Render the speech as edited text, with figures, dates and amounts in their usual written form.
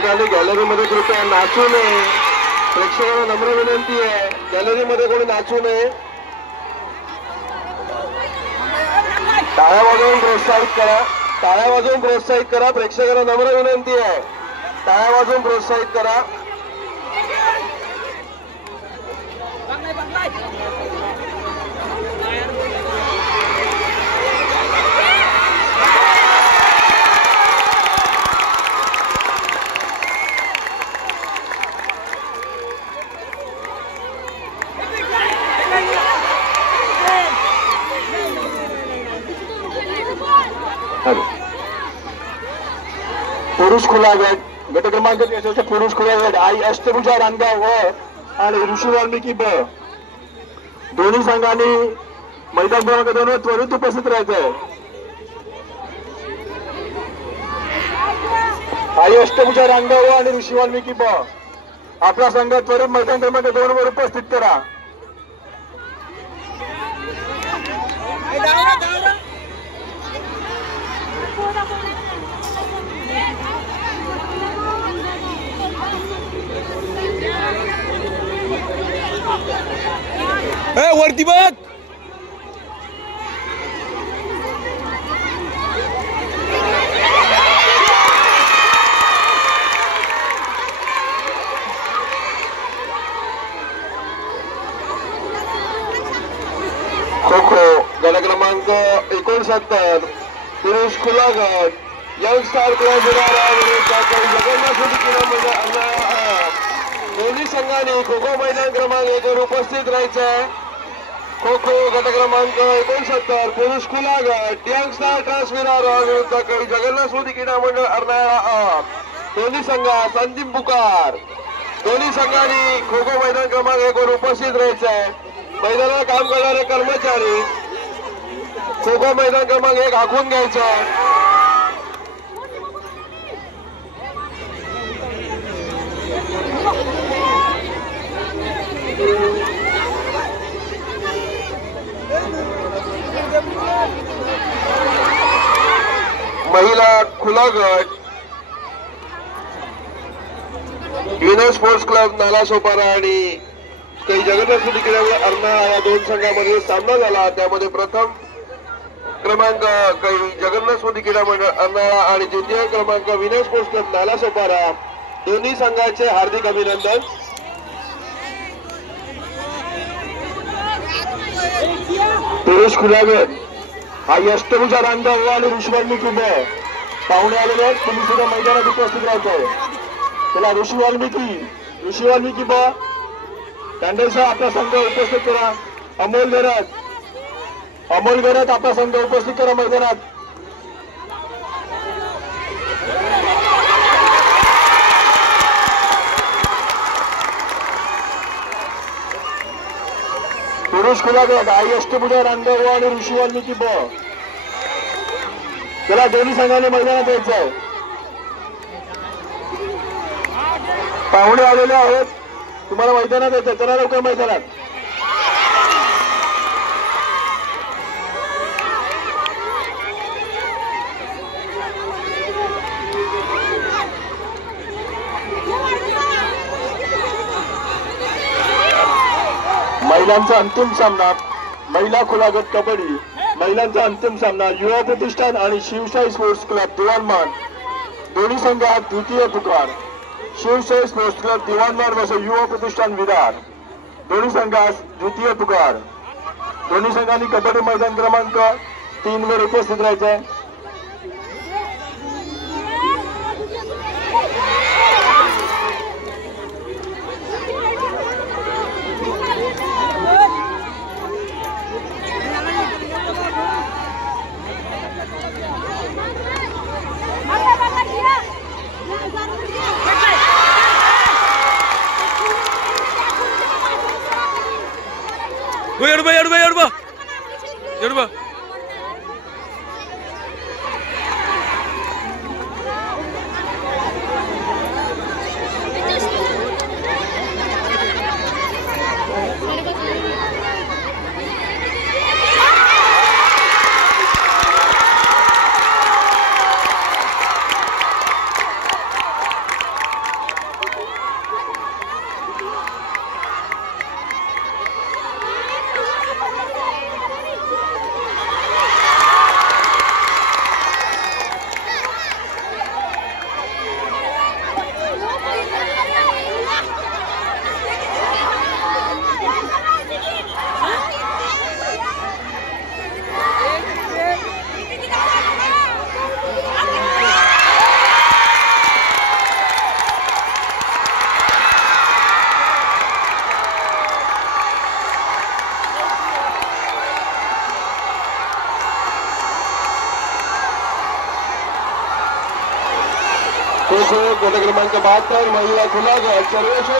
प्रेक्षकांनी गॅलरीमध्ये कृपया नाचू नये. प्रेक्षकांना नम्र विनंती आहे, गॅलरीमध्ये कोणी नाचू नये. टाळ्या वाजवून प्रोत्साहित करा, टाळ्या वाजवून प्रोत्साहित करा. प्रेक्षकांना नम्र विनंती आहे, टाळ्या वाजवून प्रोत्साहित करा. पुरुष खुला गट गट क्रमांक पुरुष खुला गट आई अष्टभुजा रानगाव आणि ऋषी वाल्मिकी ब दोन्ही संघांनी मैदान क्रमांक 2 वर त्वरित उपस्थित राहायचंय. आई अष्टभुजा रानगाव आणि ऋषी वाल्मिकी ब आपला संघ त्वरित मैदान क्रमांक 2 वर उपस्थित करा. वरती बघ. खो खो गट क्रमांक 69 पुरुष खुला गट यंग स्टार क्लब दोन्ही संघांनी खो खो मैदान क्रमांक 1 वर उपस्थित राहायचंय. खो खो गट क्रमांक 69 पुरुष खुला गट यंग स्टार ट्रान्सविरार विरुद्ध काही जगन्नाथ स्मृती क्रीडा मंडळ अर्नाळा. दोन्ही संघात संदीप पुकार. दोन्ही संघांनी खो खो मैदान क्रमांक 1 वर उपस्थित राहायचंय. मैदानात काम करणारे कर्मचारी खो खो मैदान क्रमांक 1 हाकून घ्यायचं. महिला खुला गट विनर स्पोर्ट्स क्लब नालासोपारा आणि काही जगन्नाथ स्मृती क्रीडा अर्नाळा या दोन संघांमध्ये सामना झाला. त्यामध्ये प्रथम क्रमांक काही जगन्नाथ स्मृती क्रीडा मंडळ अर्नाळा आणि द्वितीय क्रमांक विनर स्पोर्ट्स क्लब नालासोपारा. दोन्ही संघाचे हार्दिक अभिनंदन. पुरुष खुला गट आई अष्टभुजा रानगाव आणि ऋषी वाल्मिकी ब पाहुणे आलेले आहेत. तुम्ही सुद्धा मैदानात उपस्थित राहतोय. त्याला ऋषी वाल्मिकी ब तांडेलसह आपला संघ उपस्थित करा. अमोल गरत आपला संघ उपस्थित करा मैदानात. पुरुष खुला गट आई अष्टभुजा रानगाव आणि ऋषी वाल्मिकी ब त्याला दोन्ही संघाने मैदानात यायचं आहे. पाहुणे आलेले आहेत, तुम्हाला मैदानात यायचं. चला लवकर मैदानात. महिलांचा अंतिम सामना महिला खुला गट कबड्डी महिलांचा अंतिम सामना युवा प्रतिष्ठान आणि शिवशाही स्पोर्ट्स क्लब दिवाणमान. दोन्ही संघात द्वितीय पुकार. शिवशाही स्पोर्ट्स क्लब दिवाणमान वर्सेस युवा प्रतिष्ठान विरार. दोन्ही संघात द्वितीय पुकार. दोन्ही संघांनी कबड्डी मैदान क्रमांक 3 वर उपस्थित राहायचं आहे. एडबा खो खो गट क्रमांक 72 महिला खुला गट सर्वेश्वर